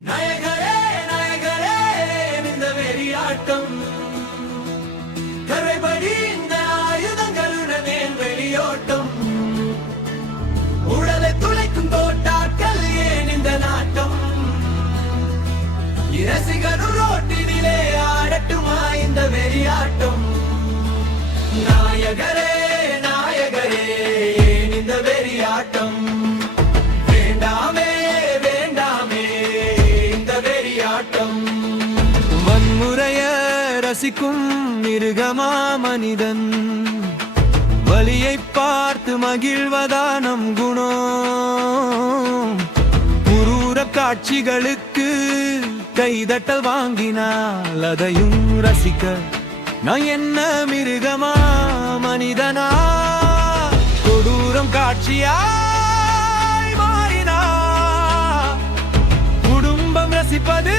நாயகரே நாயகரே இந்த வெறியாட்டம் கரைபடி இந்த ஆயுதங்களுடனே வெளியோட்டம் உடலை துளைக்கும் தோட்டாக்கள் ஏன் இந்த நாட்டம் இரசிகரும் ரோட்டினிலே ஆடட்டுமா இந்த வெறியாட்டம் நாயகரே நாயகரே ஏன் இந்த வெறியாட்டம் வன்முறைய ரசிக்கும் மிருகமா மனிதன் வலியை பார்த்து மகிழ்வதானம் குணம் குரூர காட்சிகளுக்கு கைதட்டல் வாங்கினால் அதையும் ரசிக்க நான் என்ன மிருகமா மனிதனா கொடூரம் காட்சியாய் மாறினா குடும்பம் ரசிப்பது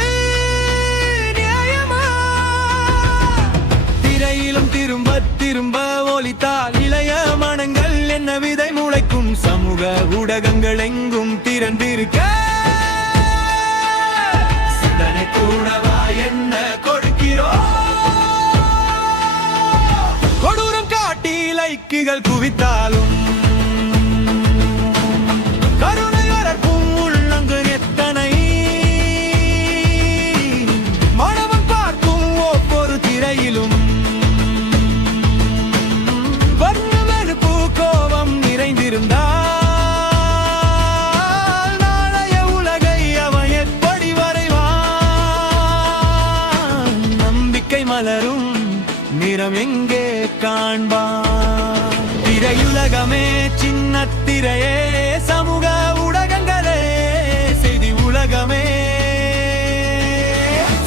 திரையிலும் திரும்ப திரும்ப ஒலித்தால் இளைய மனங்கள் என்ன விதை முளைக்கும் சமூக ஊடகங்கள் எங்கும் திறந்திருக்க சிந்தனை கூடவா என்ன கொடுக்கிறோம் கொடூரம் காட்டி லைக்குகள் குவித்தாலும் கருணை வளர்ப்பும் உள்ளங்கு எத்தனை மனவன் பார்க்கும் ஒவ்வொரு திரையிலும் நாளைய உலகை அவன் எப்படி வரைவான் நம்பிக்கை மலரும் நிறம் எங்கே காண்பான் திரையுலகமே சின்ன திரையே சமூக ஊடகங்களே செய்தி உலகமே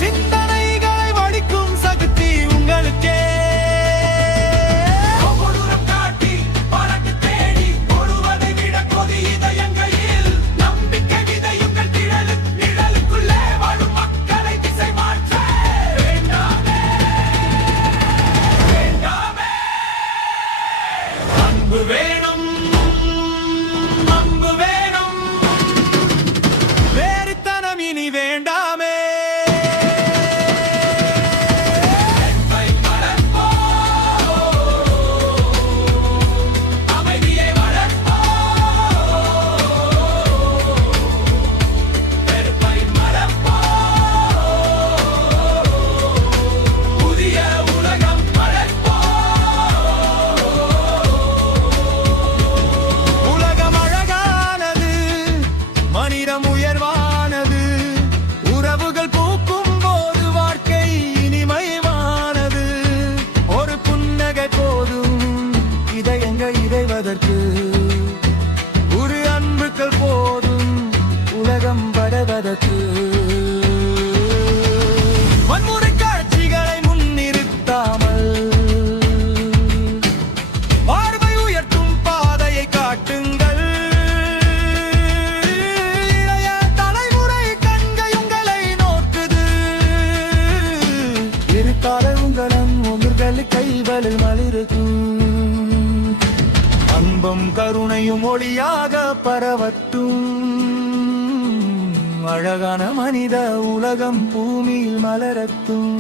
சிந்தனைகளை வடிக்கும் சக்தி உங்களுக்கே வேணும் அம்பு வேணும் வேறுத்தனம் இனி வேண்டாமே அமைதியை வெறுப்பை மறப்போ புதிய உலகம் மலர்ப்போ உயர்வானது உறவுகள் பூக்கும் போது வாழ்க்கை இனிமைவானது ஒரு புன்னகை போதும் இதயங்கள் இறைவதற்கு ஒரு அன்புகள் போதும் உலகம் பரவதற்கு வன்முறை காட்சிகளை முன்னிறுத்தாமல் பார்வை உயர்த்தும் பாதையை காட்டுங்கள் கைகளில் மலிருக்கும் அன்பும் கருணையும் ஒளியாக பரவட்டும் அழகான மனித உலகம் பூமியில் மலரட்டும்